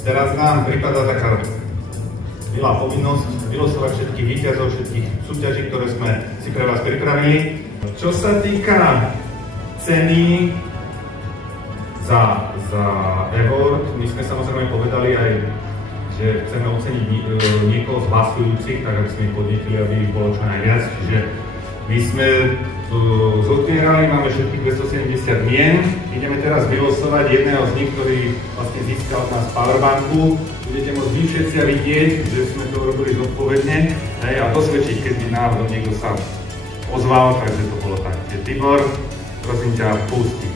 Teraz nám prípada taká milá povinnosť vylosovať všetkých víťazov, všetkých súťaží, ktoré sme si pre vás pripravili. Čo sa týka ceny za award, my sme samozrejme povedali aj, že chceme oceniť niekoho z hlasujúcich, tak aby sme ich podnietili, aby ich bolo čo najviac. Čiže my sme zotierali, máme všetkých 270 mien. Ideme teraz vylosovať jedného z nich, ktorý vlastne získal od nás powerbanku. Budete môcť vy všetci vidieť, že sme to robili zodpovedne a dosvedčiť, keď by náhodou niekto sa ozval, takže to bolo tak. Tibor, prosím ťa, pusti.